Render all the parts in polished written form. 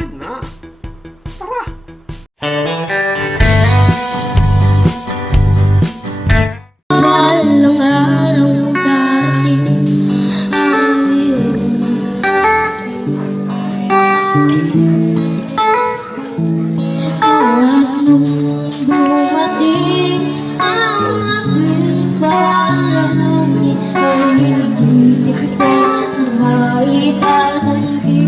Samahan na. Tara! Walang araw nung darating at nung dumating ang aking palagi ay hindi ko maitatanggi.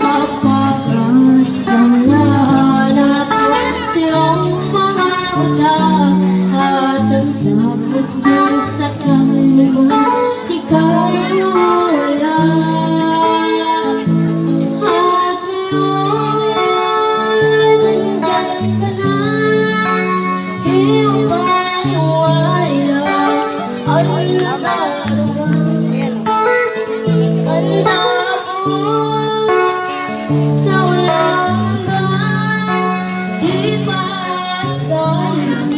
Mapapasalamat ko sa iyong mga utang at ang dapat mo sa kalibang ikaw wala. At ngayon, nandyan ka na, di mo paniwala ang nadarama. Tanda ko sa walang hanggan, di ba sayang,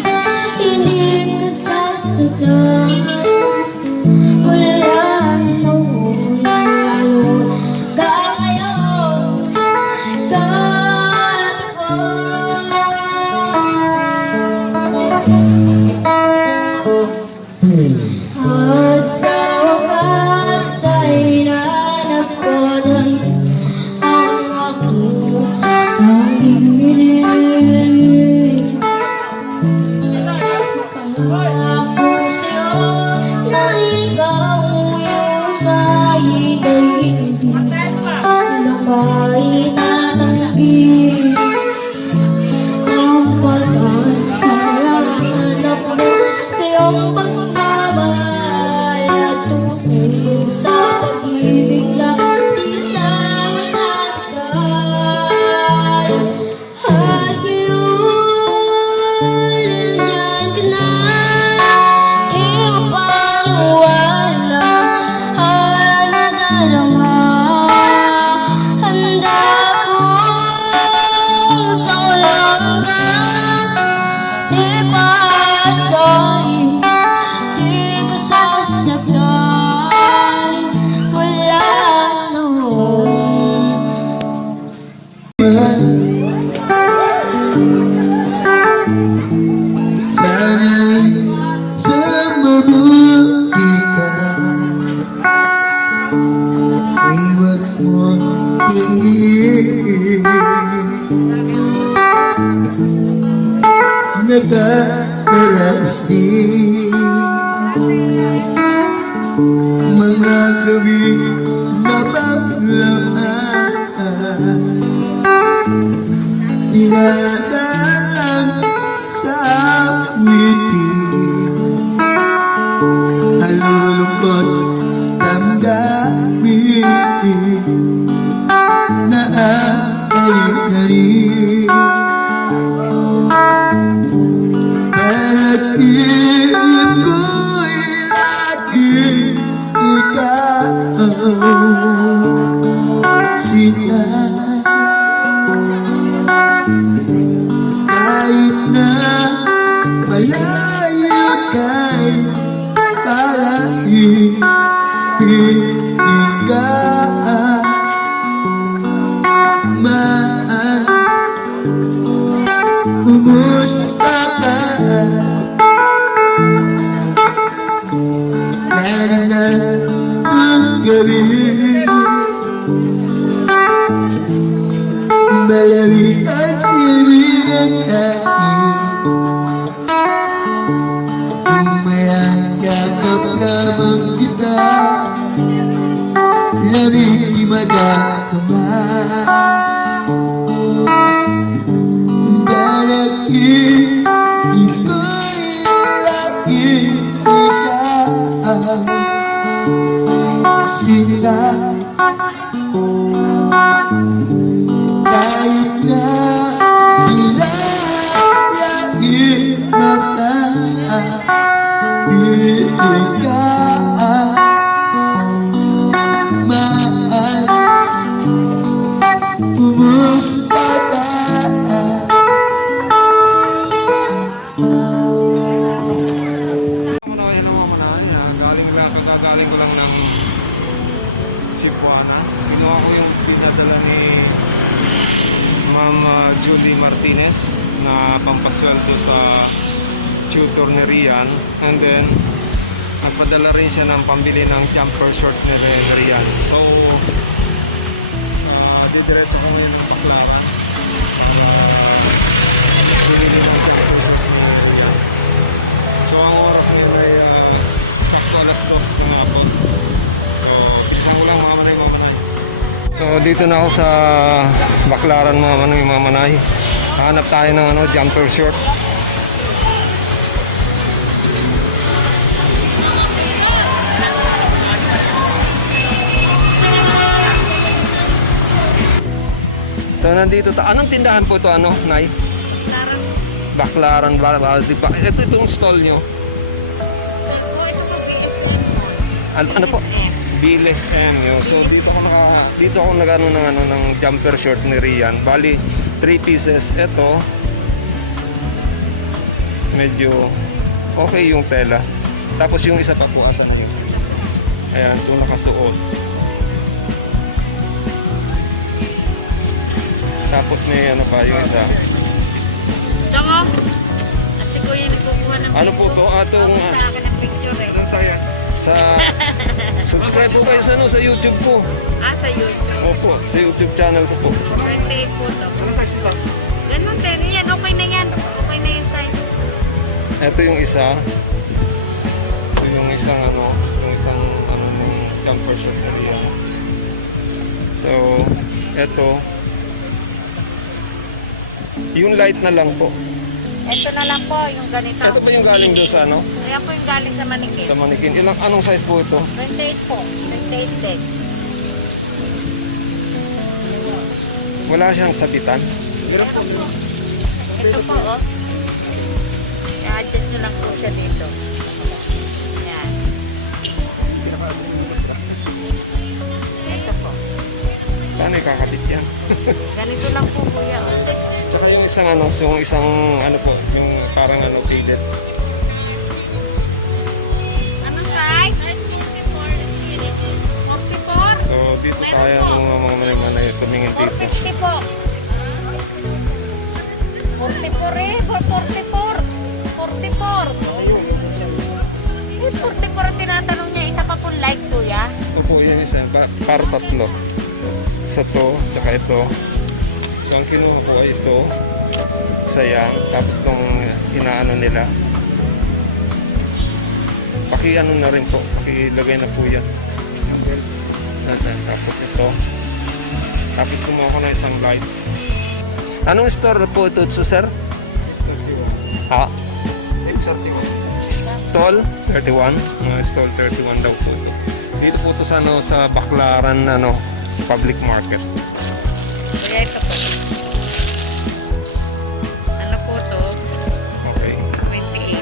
hindi ka sasagot. Wala noon ka ngayon, kahit ako. At sa wakas ay nanap ko na rin ang aking hinihiling. Pangako sa'yo na ikaw yung kahit ay hindi na maitatanggi. Ang pag-asalamat ko sa iyong pagmamahal at tutulong sa pag-ibig na di na matatagal. At ngayon, nandyan ka na, di mo paniwala ang nadarama. Handa ko sa walang hanggan, di ba sayang, di ko sasaktan. Wala noon. Sana'y sa mabuti ka, ay huwag mong tingin. Nakakaraos din mga gawing nabablaan, tinatang sa ngiti, nalulungkot damdamin na ayun na rin. Panaginip ko'y laging ikaw, sinta. Kahit na malayo kay palagi, hindi ka kumusta ka? Lalo na ang gabi, malamig ang siwi ng aking. Umayakap lamang kita, lamig di magkakama. Dalagin ito'y laging ikaw, sinta. Kahit na dilayain mata, ikaw mahal pinadala ni Ma'am Julie Martinez na pampasweldo sa tutor ni Rian, and then nagpadala rin siya ng pambili ng jumper short ni Rian. So didiretso ko ngayon ng Baclaran. Bumili ng jumper short ni Rian. So ang oras ngayon ay sakto alas 2 ng hapon. So pisang ko lang mga manay. So dito na ako sa Baclaran mga manay. Hanap tayo ng jumper short. So nandito anong tindahan po ito Nay? Baclaran ba? Di ba? Itong stall nyo. Ito po BSM. Ano po? BLSM yo. So dito ako nagano ng jumper short ni Rian. Bali 3 pieces ito. Medyo okay yung tela. Tapos yung isa pa po asan mo. Ayan, itong nakasuot. Tapos may ano pa yung isa. Damo. At si Kuya nagkukuha ng Ano po to? Atong sa akin ng picture eh. sa subscribe po kayo sa YouTube ko. Sa YouTube. Opo, sa YouTube channel ko po. 28 po to. Ano size ito? Ganun din. Yan, okay na yan. Okay na yung size. Ito yung isa. Ito yung isang ng jumper short na riyan. So, ito. Yung light na lang po. Ito na lang po, yung ganito. Ito ba yung galing doon sa Kaya po yung galing sa manikin. Sa manikin. Anong size po ito? 28 po. 28 din. Wala siyang sabitan. Ito po, oh. I-adjust nyo lang po siya dito. Yan. Ito po. Paano ikakapit yan? Ganito lang po, kuya. Tsaka yung isang po, yung parang pilit. Anong size? 44. So dito tayo mga manay tumingin dito. 450 po. 44 eh. 44. 44. Eh, 44 ang tinatanong niya. Isa pa po like, kuya. Ito po yung isa, para tatlo. Isa to, tsaka ito. So ang kinuha ko ay ito. Isa yan. Tapos itong inaano nila. Pakiano na rin po. Pakilagay na po yan. Tapos ito. Tapos kumuha ko na isang light. Anong store po ito, sir? 31. Ha? Stall 31? Stall 31 daw po. Dito po ito sa Baclaran public market. Kuya, ito po. Ano po to? Okay. 28.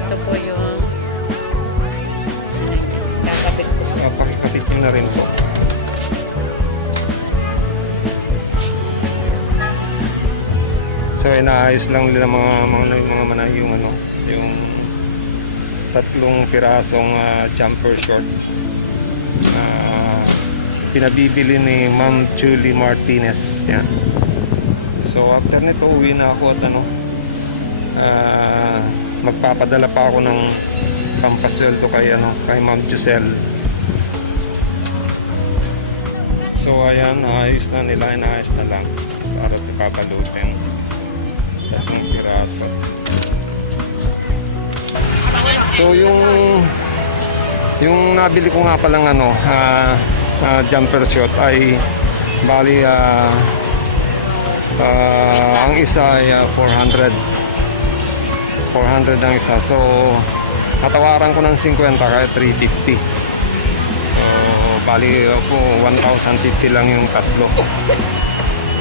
Ito po yung kakabit ko. Pakikabit nyo na rin po. So inaayos lang nila mga manay yung tatlong pirasong jumper short na pinabibili ni Ma'am Julie Martinez. Yan. So after nito uwi na ako at magpapadala pa ako ng pampasweldo kay Ma'am Giselle. So ayan, inaayos na lang para ipapalutin tatlong piraso. So yung nabili ko nga palang jumper short ay bali ang isa ay 400 ang isa. So natawaran ko ng 50 kaya 350. So bali po 1,050 lang yung tatlo.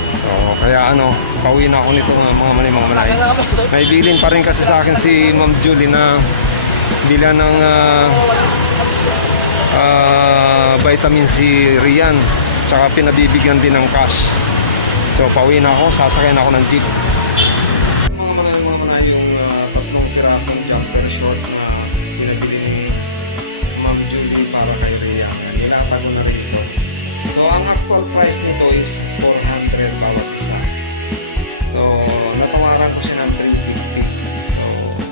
So kaya pauwi na ako nito mga manay. May bilin pa rin kasi sa akin si Ma'am Julie na bilan ng vitamin C Rian, tsaka pinabibigyan din ng cash. So pauwi na ako, sasakay na ako ng jeep. Mga manay yung tatlong pirasong jumper short na pinabili ni Ma'am Julie para kay Rian. Nilapan mo na rin ito. normal price nito is 400 bawat isa. So, natawaran ko siya ng 350. So,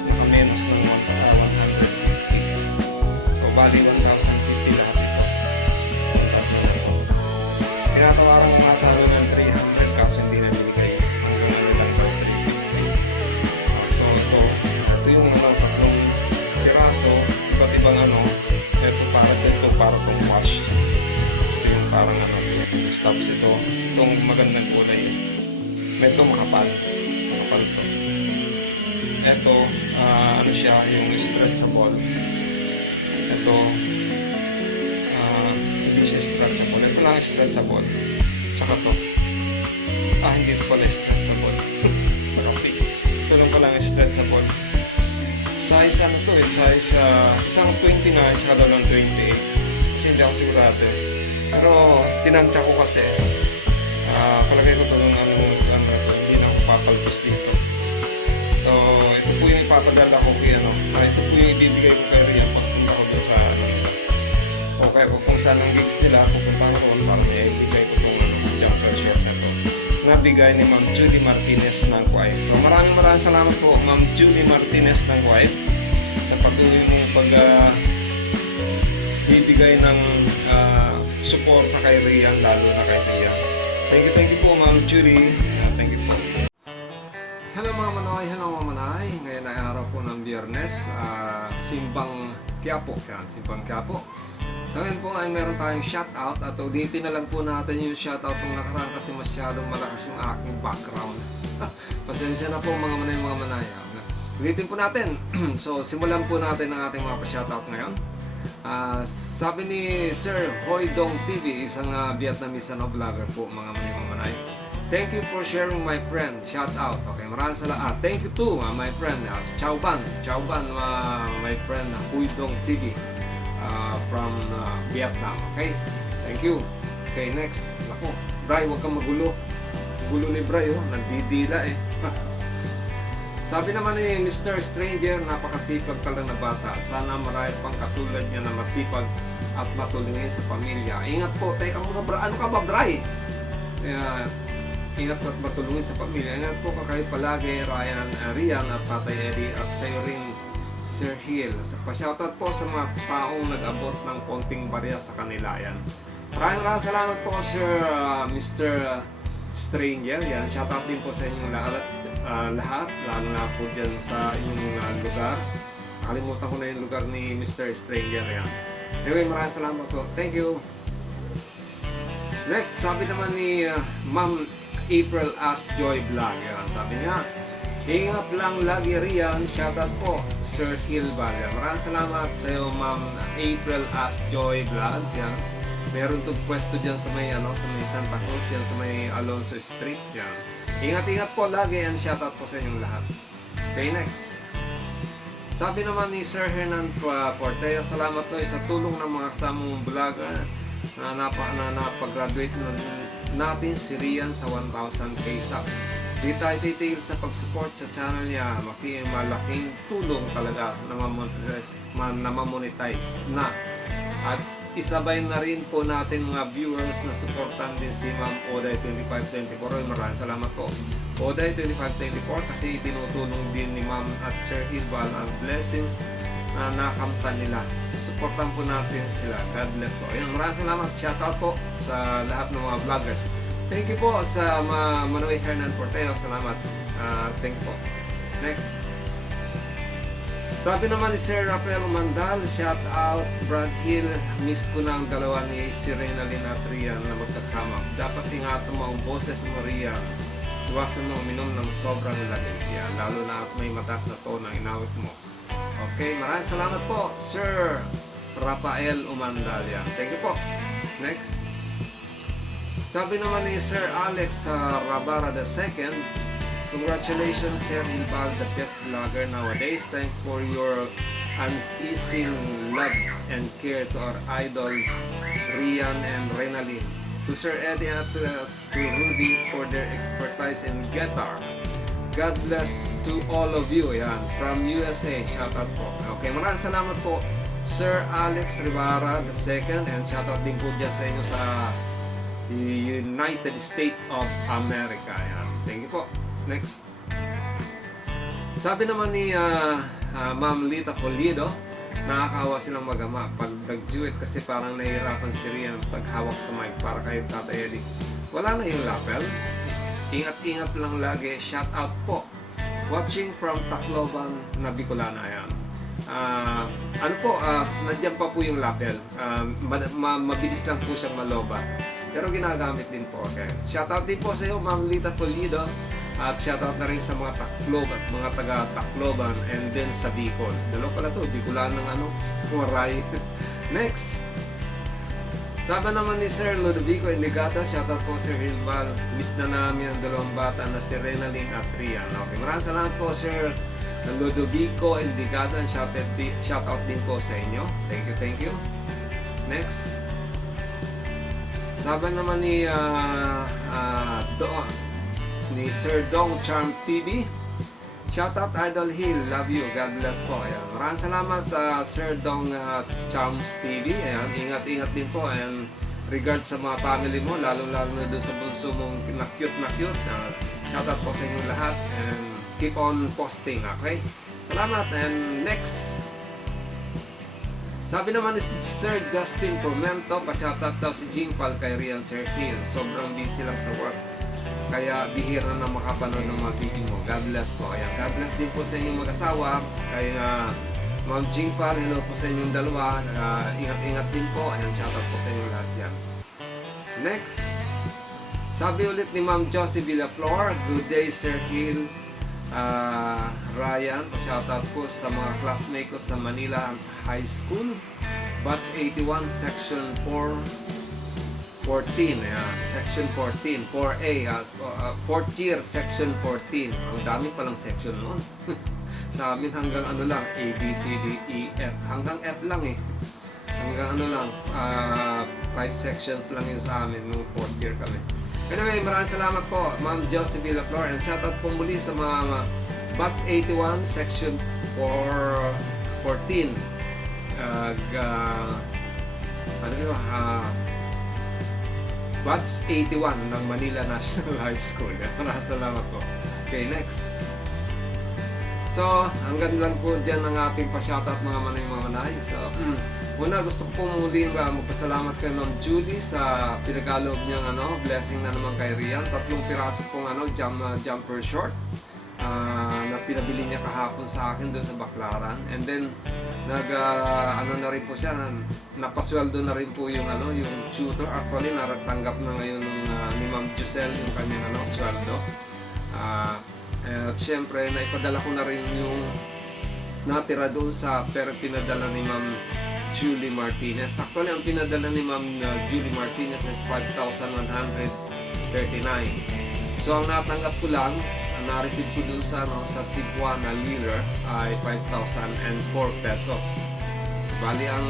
naka-menos ng 150. So, bali 1,050 lahat ito. Tinatawaran ko nga sa ano ng 300 kaso hindi na binigay. Hanggang ano lang daw 350. So, ito yung ano, tatlong piraso, iba't ibang ano, ito para itong wash. Ito yung parang ano, tapos itong magandang kulay. Ito makapal to. Ito, ano siya, yung stretchable. Ito, hindi siya stretchable. Ito lang stretchable. Tsaka to. Hindi ito pala stretchable. Parang fix. Ito lang pala stretchable. Size ano to size isang 29 tsaka daw ng 28. Kasi hindi ako sigurado Pero tinansya ko kasi palagay ko to nung ano to, hindi na ako papalpos dito. So ito po yung ipapadala ko kay ano. Ito po yung ibibigay ko kay Rian pagpunta ko doon sa ano nila. Okay po kung saan ang gigs nila, pupunta ko para niya ibigay ko itong ano, jumper shirt na to. Nabigay ni Ma'am Judy Martinez ng Kuwait. So maraming salamat po Ma'am Judy Martinez ng Kuwait sa patuloy mong bibigay ng suporta kay Rian, lalo na kay Rian. Thank you po Ma'am Judy. Thank you po. Hello mga manay. Ngayon ay araw po ng Biyernes, Simbang Quiapo. Simbang Quiapo. So ngayon po ay meron tayong shoutout at ulitin na lang po natin yung shoutout ng nakaraan kasi masyadong malakas yung aking background. Pasensya na po mga manay. Ulitin po natin. So simulan po natin ang ating mga pa-shoutout ngayon. Sabi ni Sir Hoy Dong TV, isang Vietnamese na vlogger po mga manay. Thank you for sharing my friend. Shout out. Okay, maraming salamat. Thank you to my friend Chow Ban, my friend Hoy Dong TV. From Vietnam. Okay? Thank you. Okay, next. Naku, Bray, huwag kang magulo. Gulo ni Bray, nagdidila Sabi naman ni Mr. Stranger, napakasipag ka lang na bata. Sana marami pang katulad niya na masipag at matulungin sa pamilya. Ingat po. Teka muna, Bray. Ano ka ba, Bray? Ingat at matulungin sa pamilya. Ingat po ka kayo palagi, Rian at Tatay Eddie at sa'yo rin Sir Hill. Pa-shoutout po sa mga taong nag-abot ng konting barya sa kanila. Yan. Maraming salamat po Sir Mr. Stranger. Yan. Shoutout din po sa inyong lahat. Lalo na po dyan sa inyong lugar. Nakalimutan ko na yung lugar ni Mr. Stranger. Yan. Anyway, maraming salamat po. Thank you. Next, sabi naman ni Ma'am April Ask Joy Vlog. Yan. Sabi niya, ingat lang lagi Rian, shoutout po Sir Hill Balia. Maraming salamat sa iyo Ma'am April Ask Joy Vlog. Yan. Meron itong pwesto dyan sa may Santa Cruz, dyan sa may Alonso Street. Yan. Ingat po lagi and shoutout po sa inyong lahat. Okay, next. Sabi naman ni Sir Hernan Porteo, salamat po sa tulong ng mga kasamang vlogger na napag-graduate natin si Rian sa 1,000k sub. Di tayo detail sa pag-support sa channel niya. Malaking tulong talaga na ma-monetize na. At isabay na rin po natin mga viewers na supportan din si Ma'am Oday 2524. Maraming salamat po Oday 2524 kasi itinutulong din ni Ma'am at Sir Hilbal ang blessings na nakamtan nila. Supportan po natin sila. God bless po. Ayan, maraming salamat. Shoutout po sa lahat ng mga vloggers. Thank you po sa Manoy Hernan Porteo. Salamat. Thank you po. Next. Sabi naman ni Sir Rafael Mandal, shout out Brad Hill. Miss ko na ang dalawa ni Sirena Lina at Rian na magkasama. Dapat ingatan mo ang boses mo, Rian. Iwasan mo uminom ng sobrang lamig. Yan, lalo na at may mataas na tono ng inawit mo. Okay, maraming salamat po Sir Rafael Umandal. Yan. Thank you po. Next. Sabi naman ni Sir Alex Rabara II, congratulations Sir Hilbal, the best vlogger nowadays. Thank for your uneasing love and care to our idols Rian and Renalyn. To Sir Eddie and to Rudy for their expertise in guitar. God bless to all of you. Yan, from USA. Shout out po. Okay, maraming salamat po Sir Alex Rivara II and shout out din po dyan sa inyo sa United States of America. Yan. Thank you po. Next. Sabi naman ni Ma'am Lita Pulido, nakakahawa silang mag-ama. Pag nag-duet kasi parang nahihirapan si Rian paghawak sa mic para kay Tata Eddie. Wala na yung lapel. Ingat-ingat lang lagi. Shout out po. Watching from Tacloban na Bicolana. Yan. Ano po, nandiyan pa po yung lapel. Mabilis lang po siyang maloba. Pero ginagamit din po. Okay. Shoutout din po sa iyo, Ma'am Lita Pulido. At shoutout na rin sa mga Tacloban at mga taga-Tacloban and then sa Bicol. Dalawa pala to, Bicolan ng Waray. Next. Sabi naman ni Sir Ludovico Indigata, shoutout po Sir Hilbal. Miss na namin ang dalawang bata na si Renalyn at Rian. Okay, maraming salamat po Sir Ludovico Indigata. Shoutout din po sa inyo. Thank you. Next. Sabi naman ni ni Sir Dong Charm TV. Shoutout Idol Hill, love you, God bless po. Ayan. Maraming salamat Sir Dong Charms TV. Ayan. Ingat-ingat din po. And regards sa mga family mo, lalo-lalo na doon sa bunso mong na-cute. Shoutout po sa inyo lahat. And keep on posting, okay? Salamat. And next. Sabi naman ni Sir Justin Formento, pa-shoutout daw si Jimpal kay Rian Sir Hill. Sobrang busy lang sa work. Kaya bihira na makapanood ng mga video mo. God bless po. Kaya God bless din po sa inyong mag-asawa. Kaya Ma'am Jimpal, hello po sa inyong dalawa. Ingat-ingat din po. Ayan, shoutout po sa inyong lahat yan. Next. Sabi ulit ni Ma'am Josie Villaflor, good day Sir Hill. Ryan, shoutout po sa mga classmates ko sa Manila High School, Batch 81, Section 14, Section 14, 4A, 4th year, Section 14. Ang dami palang section noon. Sa amin hanggang ano lang, A, B, C, D, E, F. Hanggang F lang eh. Hanggang ano lang, 5 sections lang yun sa amin nung 4th year kami. Anyway, maraming salamat po, Ma'am Josie Villaflor. And shoutout po muli sa mga Batch 81, Section 14. Batch 81 ng Manila National High School. Maraming salamat po. Okay, next. So, hanggang lang po dyan ang ating pa-shoutout mga manay. So, una gusto ko po muli magpasalamat kay Ma'am Judy sa pinag-aloob niyang blessing na naman kay Rian. 3 piraso pong jumper short na pinabili niya kahapon sa akin doon sa Baclaran. And then na rin po siya, napasweldo na rin po yung tutor. Actually naratanggap na ngayon ni Ma'am Giselle yung kanyang sweldo. At syempre naipadala ko na rin yung natira doon sa pero pinadala ni Ma'am Julie Martinez. Actually ang pinadala ni Ma'am Julie Martinez is 5,139. So ang natanggap ko lang, na-receive ko dun sa Cebuana Lira ay 5,004 pesos. Bali ang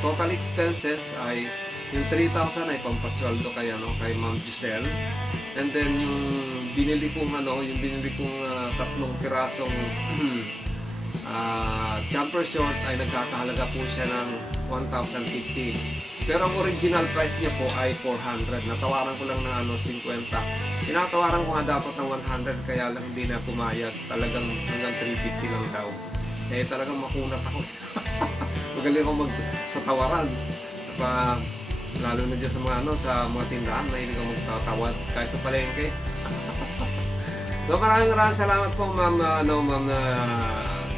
total expenses ay yung 3,000 ay pampasweldo kay Ma'am Giselle. And then yung binili kong 3 pirasong jumper short ay nagkakahalaga po siya ng 1,050. Pero ang original price niya po ay 400. Natawaran ko lang ng 50. Tinatawaran ko nga dapat ng 100 kaya lang hindi na pumayag. Talagang hanggang 350 lang daw. Eh talagang makunat ako. Magaling ako sa tawaran. Lalo na dyan sa mga tindahan, mahilig ako magtatawad kahit sa palengke. So maraming salamat po Ma'am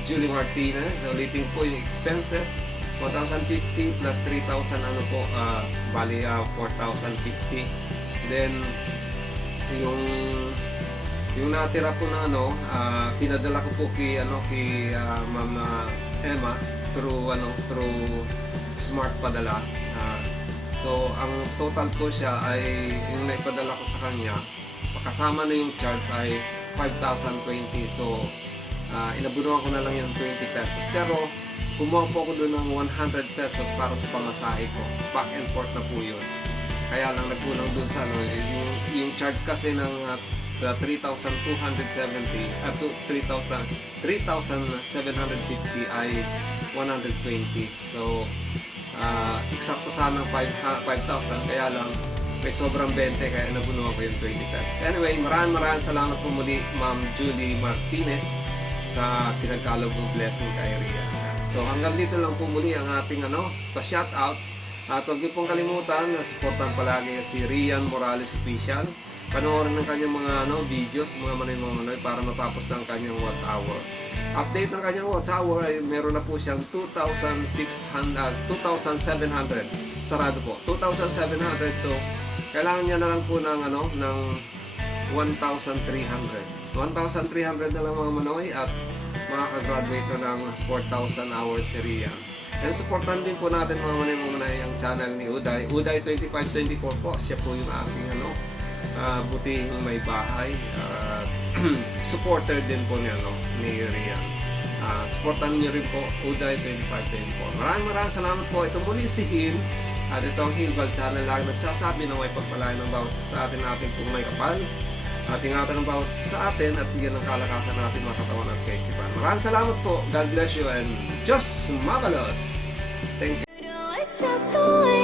Julie Martinez. Ulitin po yung expenses. 1,050 plus 3,000 bali 4,050. Then yung natira po na pinadala ko po kay Ma'am Emma through smart padala. So ang total po siya ay yung naipadala ko sa kanya, kasama na yung charge ay 5,020. So inabunuan ko na lang yung 20 pesos. Pero kumuha po ako doon ng 100 pesos para sa pamasahe ko. Back and forth na po yun. Kaya lang nagkulang doon sa yung charge kasi ng 3,270 at 3,750 ay 120. So eksakto sana 5,000 kaya lang may sobrang 20 kaya nabunuan ko yung 20 pesos. Anyway, maraming salamat po muli Ma'am Julie Martinez sa pinagkalog ng blessing kay Rian. So hanggang dito lang po muli ang ating pa-shoutout. At huwag niyo pong kalimutan na supportan palagi si Rian Morales Official. Panoorin ng kanyang mga videos, mga manoy para matapos ng kanyang watch hour. Update ng kanyang watch hour ay meron na po siyang 2,700. Sarado po. 2,700. So, kailangan niya na lang po ng 1,300. 1,300 na lang mga manoy at makaka-graduate na ng 4,000 hours si Rian. And supportan din po natin mga manoy ang channel ni Uday. Uday 2524 po. Siya po yung aking butihing may bahay. Supporter din po ni Rian. Supportan niyo rin po Uday 2524. Maraming salamat po. Ito muli si Hill. At ito ang Hillvlog channel lang nagsasabi na may pagpalain ng bawat sa atin pong may kapal. At ingatan ng bawat sa atin at bigyan ng kalakasan natin mga katawan at kaisipan. Maraming salamat po. God bless you and Diyos Mabalos! Thank you. Just the way